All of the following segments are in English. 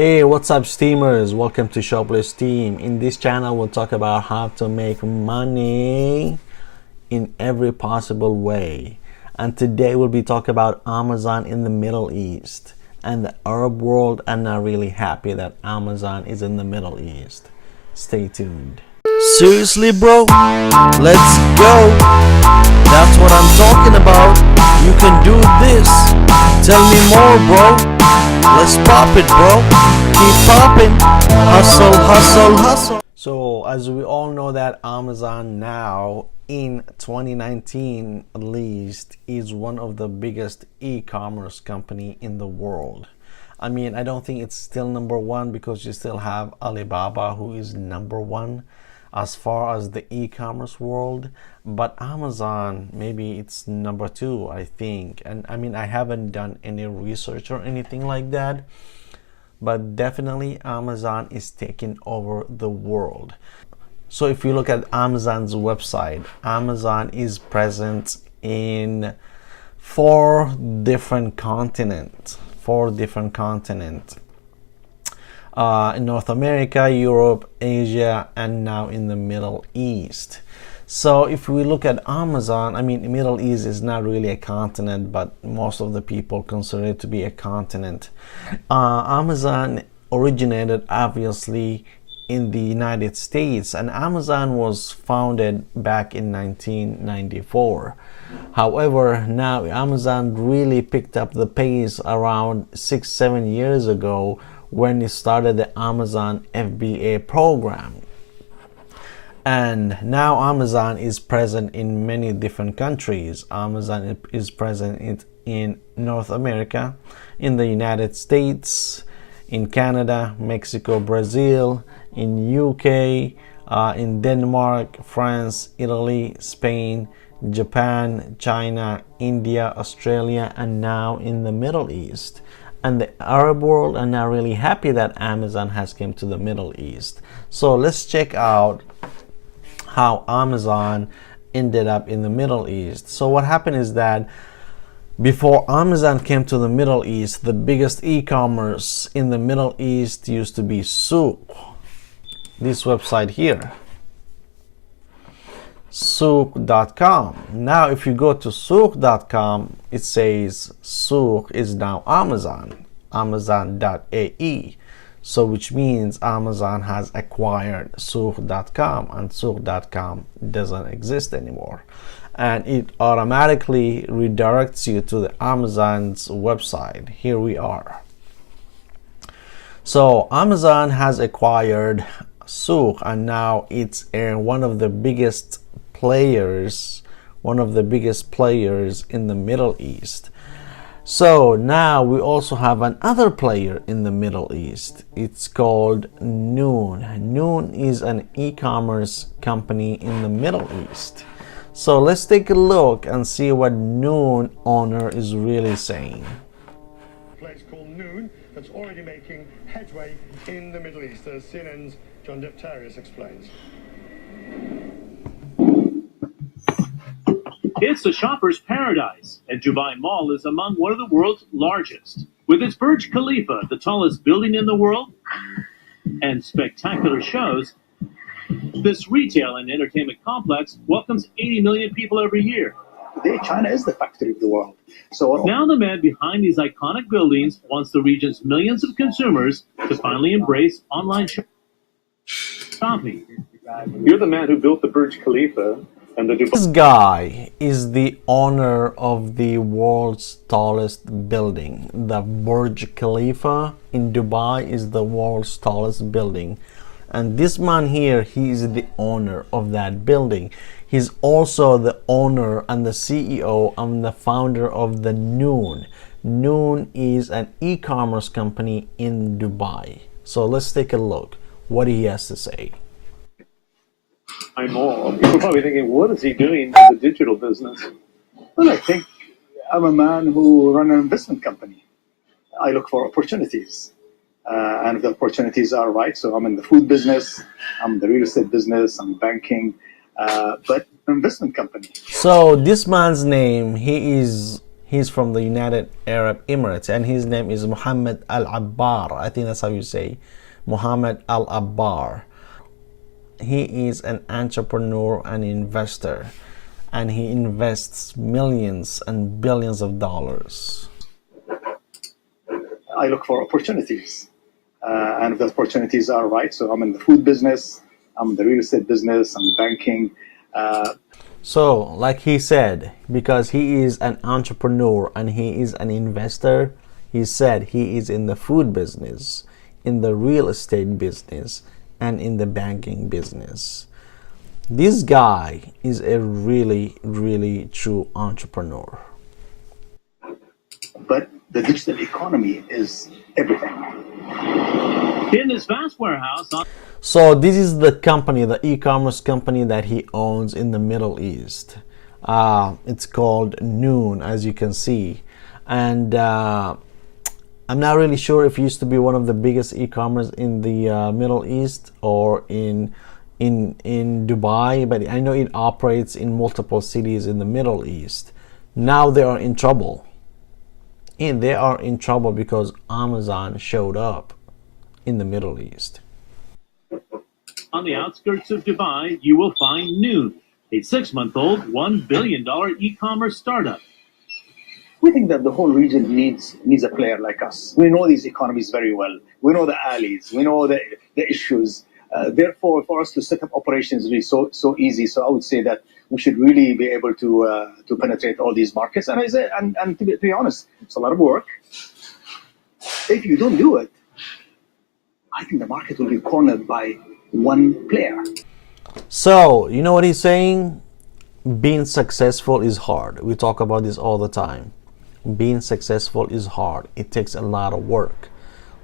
Hey, what's up, Steamers? Welcome to Shoobley Esteem. In this channel, we'll talk about how to make money in every possible way. And today we'll be talking about Amazon in the Middle East. And the Arab world are not really happy that Amazon is in the Middle East. Stay tuned. Seriously, bro? Let's go. That's what I'm talking about. You can do this. Tell me more, bro. Let's pop it, bro. Keep popping. Hustle, hustle, hustle. So, as we all know that Amazon now, in 2019 at least, is one of the biggest e-commerce company in the world. I mean, I don't think it's still number one because you still have Alibaba, who is number one as far as the e-commerce world, but Amazon, maybe it's number two, I think. And I mean, I haven't done any research or anything like that, but definitely Amazon is taking over the world. So if you look at Amazon's website, Amazon is present in four different continents. In North America, Europe, Asia, and now in the Middle East. So if we look at Amazon, I mean, Middle East is not really a continent, but most of the people consider it to be a continent. Amazon originated obviously in the United States, and Amazon was founded back in 1994. However, now Amazon really picked up the pace around 6-7 years ago when it started the Amazon FBA program. And now Amazon is present in many different countries. Amazon is present in North America, in the United States, in Canada, Mexico, Brazil, in UK, in Denmark, France, Italy, Spain, Japan, China, India, Australia, and now in the Middle East. And the Arab world are not really happy that Amazon has come to the Middle East. So let's check out how Amazon ended up in the Middle East. So what happened is that before Amazon came to the Middle East, the biggest e-commerce in the Middle East used to be Souq. This website here, Souq.com. Now if you go to Souq.com, it says Souq is now Amazon, Amazon.ae. So which means Amazon has acquired Souq.com, and Souq.com doesn't exist anymore. And it automatically redirects you to the Amazon's website. Here we are. So Amazon has acquired Souq, and now it's one of the biggest players in the Middle East. So now we also have another player in the Middle East. It's called Noon. Noon is an e-commerce company in the Middle East. So let's take a look and see what Noon owner is really saying. A place called Noon that's already making headway in the Middle East, as CNN's John Deptarius explains. It's a shopper's paradise, and Dubai Mall is among one of the world's largest. With its Burj Khalifa, the tallest building in the world, and spectacular shows, this retail and entertainment complex welcomes 80 million people every year. Today, China is the factory of the world. So now the man behind these iconic buildings wants the region's millions of consumers to finally embrace online shopping. You're the man who built the Burj Khalifa. This guy is the owner of the world's tallest building. The Burj Khalifa in Dubai is the world's tallest building. And this man here, he is the owner of that building. He's also the owner and the CEO and the founder of the Noon. Noon is an e-commerce company in Dubai. So let's take a look what he has to say. More. People are probably thinking, what is he doing in the digital business? Well, I think I'm a man who run an investment company. I look for opportunities. And if the opportunities are right, so I'm in the food business, I'm in the real estate business, I'm banking, but investment company. So this man's name, he is He's from the United Arab Emirates, and his name is Muhammad Al-Abbar. I think that's how you say Muhammad Al-Abbar. He is an entrepreneur and investor, and he invests millions and billions of dollars. I look for opportunities, and if the opportunities are right, so I'm in the food business, I'm in the real estate business, I'm banking. So, like he said, because he is an entrepreneur and he is an investor, he said he is in the food business, in the real estate business, and in the banking business. This guy is a really, really true entrepreneur. But the digital economy is everything. In this vast warehouse on So this is the company, the e-commerce company that he owns in the Middle East. It's called Noon, as you can see. And I'm not really sure if it used to be one of the biggest e-commerce in the Middle East or in Dubai, but I know it operates in multiple cities in the Middle East. Now they are in trouble. And they are in trouble because Amazon showed up in the Middle East. On the outskirts of Dubai, you will find Noon, a 6-month-old, $1 billion e-commerce startup. We think that the whole region needs a player like us. We know these economies very well. We know the alleys. We know the issues. Therefore, for us to set up operations is really so easy. So I would say that we should really be able to penetrate all these markets. And I say, and to be honest, it's a lot of work. If you don't do it, I think the market will be cornered by one player. So, you know what he's saying? Being successful is hard. We talk about this all the time. Being successful is hard. It takes a lot of work.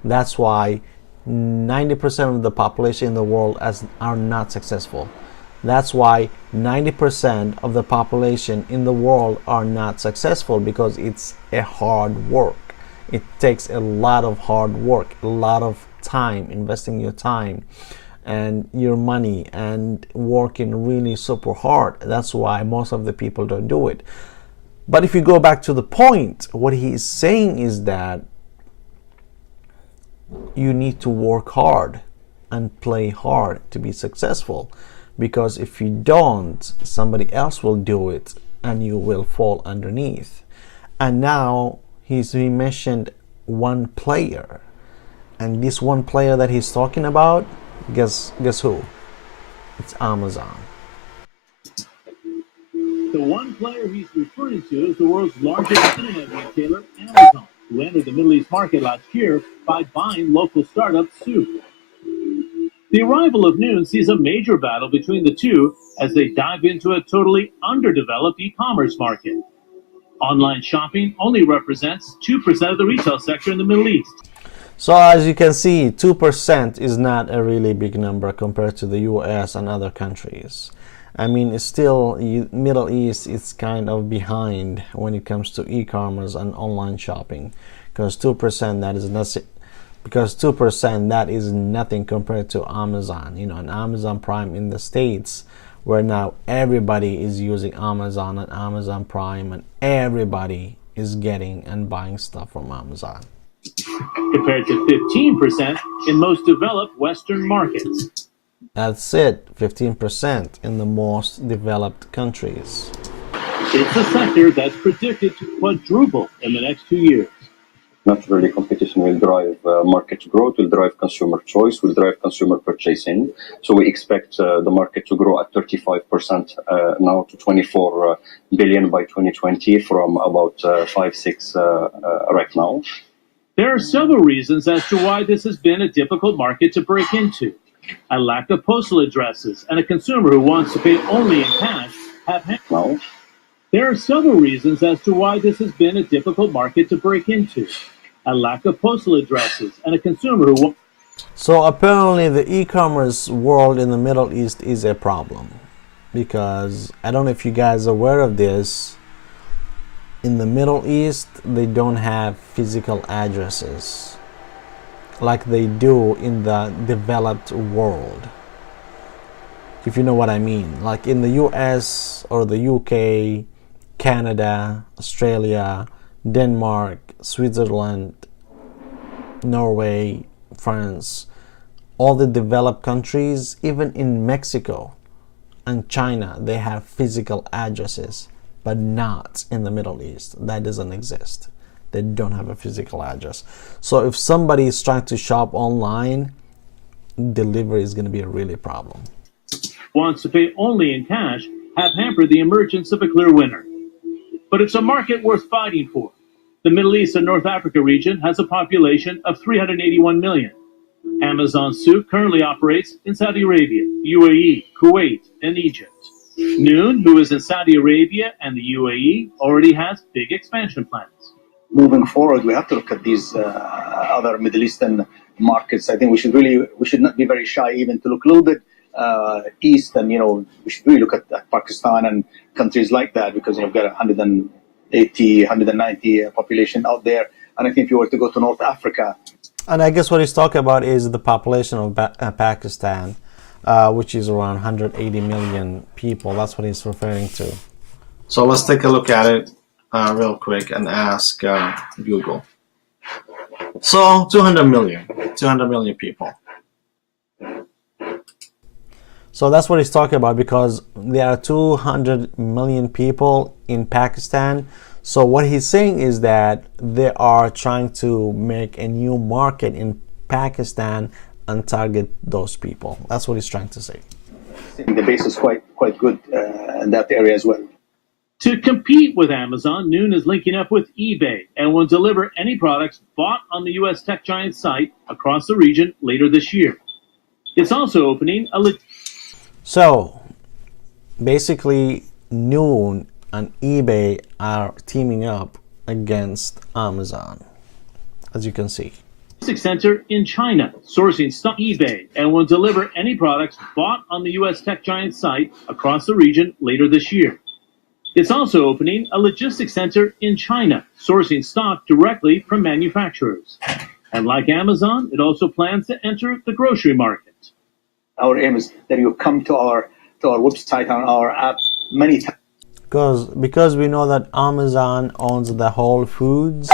That's why 90% of the population in the world are not successful. That's why 90% of the population in the world are not successful, because it's a hard work. It takes a lot of hard work, a lot of time, investing your time and your money and working really super hard. That's why most of the people don't do it. But if you go back to the point, what he is saying is that you need to work hard and play hard to be successful, because if you don't, somebody else will do it and you will fall underneath. And now he mentioned one player, and this one player that he's talking about, guess who? It's Amazon. The one player he's referring to is the world's largest internet retailer, Amazon, who entered the Middle East market last year by buying local startup Souq. The arrival of Noon sees a major battle between the two as they dive into a totally underdeveloped e-commerce market. Online shopping only represents 2% of the retail sector in the Middle East. So as you can see, 2% is not a really big number compared to the US and other countries. I mean, it's still, Middle East is kind of behind when it comes to e-commerce and online shopping, because 2% that is nothing. Because 2% that is nothing compared to Amazon, and Amazon Prime in the States, where now everybody is using Amazon and Amazon Prime, and everybody is getting and buying stuff from Amazon. Compared to 15% in most developed Western markets. That's it, 15% in the most developed countries. It's a sector that's predicted to quadruple in the next 2 years. Naturally, competition will drive market growth, will drive consumer choice, will drive consumer purchasing. So we expect the market to grow at 35% now to 24 billion by 2020 from about 5-6 right now. There are several reasons as to why this has been a difficult market to break into. A lack of postal addresses and a consumer who wants to pay only in cash have now. There are several reasons as to why this has been a difficult market to break into. A lack of postal addresses and a consumer who... So apparently the e-commerce world in the Middle East is a problem, because I don't know if you guys are aware of this. In the Middle East, they don't have physical addresses like they do in the developed world, if you know what I mean. Like in the US or the UK, Canada, Australia, Denmark, Switzerland, Norway, France, all the developed countries, even in Mexico and China, they have physical addresses, but not in the Middle East. That doesn't exist. They don't have a physical address. So if somebody is trying to shop online, delivery is going to be a really problem. Wants to pay only in cash have hampered the emergence of a clear winner. But it's a market worth fighting for. The Middle East and North Africa region has a population of 381 million. Amazon Souq currently operates in Saudi Arabia, UAE, Kuwait, and Egypt. Noon, who is in Saudi Arabia and the UAE, already has big expansion plans. Moving forward, we have to look at these other Middle Eastern markets. I think we should not be very shy even to look a little bit east, and we should really look at Pakistan and countries like that, because we've got 180, 190 population out there. And I think if you were to go to North Africa, and I guess what he's talking about is the population of Pakistan, which is around 180 million people. That's what he's referring to. So let's take a look at it real quick and ask Google. So 200 million people. So that's what he's talking about, because there are 200 million people in Pakistan. So what he's saying is that they are trying to make a new market in Pakistan and target those people. That's what he's trying to say. the base is quite good in that area as well. To compete with Amazon, Noon is linking up with eBay and will deliver any products bought on the U.S. tech giant site across the region later this year. It's also opening a... So, basically, Noon and eBay are teaming up against Amazon, as you can see. logistics center in China, sourcing stock eBay, and will deliver any products bought on the U.S. tech giant site across the region later this year. It's also opening a logistics center in China, sourcing stock directly from manufacturers. And like Amazon, it also plans to enter the grocery market. Our aim is that you come to our website and our app many times. Because we know that Amazon owns the Whole Foods,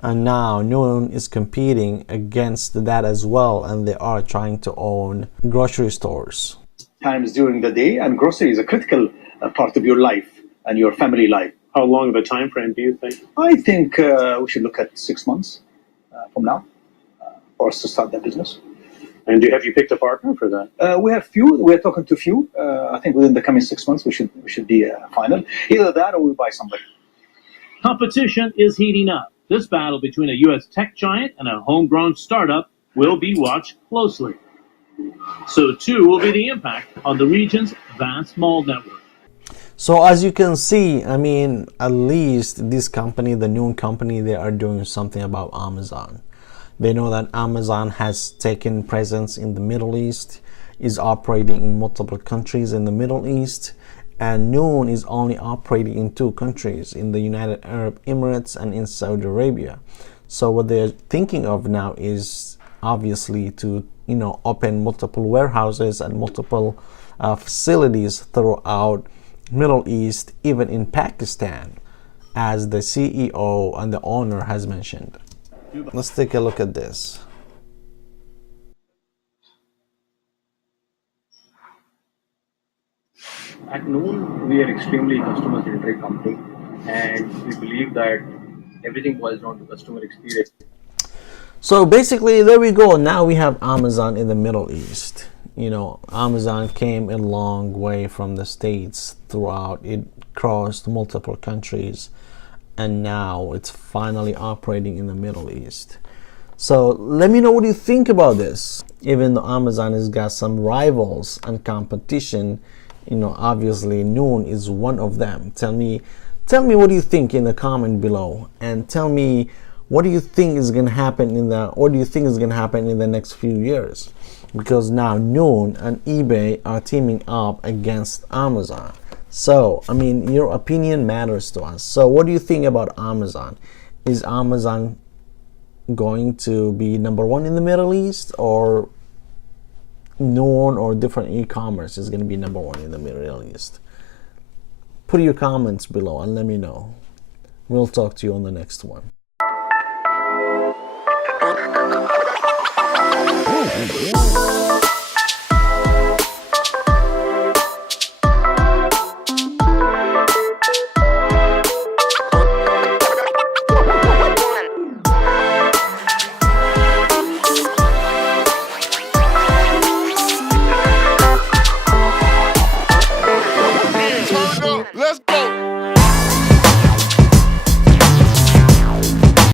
and now Noon is competing against that as well, and they are trying to own grocery stores. Times during the day, and grocery is a critical part of your life and your family life. How long of a time frame do you think? I think we should look at 6 months from now for us to start that business. And have you picked a partner for that? We have few. We're talking to few. I think within the coming 6 months we should be final. Either that or we buy somebody. Competition is heating up. This battle between a U.S. tech giant and a homegrown startup will be watched closely. So too will be the impact on the region's vast mall network. So as you can see, I mean, at least this company, the Noon company, they are doing something about Amazon. They know that Amazon has taken presence in the Middle East, is operating in multiple countries in the Middle East, and Noon is only operating in 2 countries, in the United Arab Emirates and in Saudi Arabia. So what they're thinking of now is obviously to, open multiple warehouses and multiple facilities throughout Middle East, even in Pakistan, as the CEO and the owner has mentioned. Let's take a look at this. At Noon, we are extremely customer-centric company, and we believe that everything boils down to customer experience. So basically, there we go. Now we have Amazon in the Middle East. Amazon came a long way from the States throughout. It crossed multiple countries, and now it's finally operating in the Middle East. So let me know what you think about this. Even though Amazon has got some rivals and competition, obviously Noon is one of them. Tell me what you think in the comment below, and tell me what do you think is going to happen in the next few years, because now Noon and eBay are teaming up against Amazon. So, your opinion matters to us. So, what do you think about Amazon? Is Amazon going to be number 1 in the Middle East, or Noon or different e-commerce is going to be number 1 in the Middle East? Put your comments below and let me know. We'll talk to you on the next one.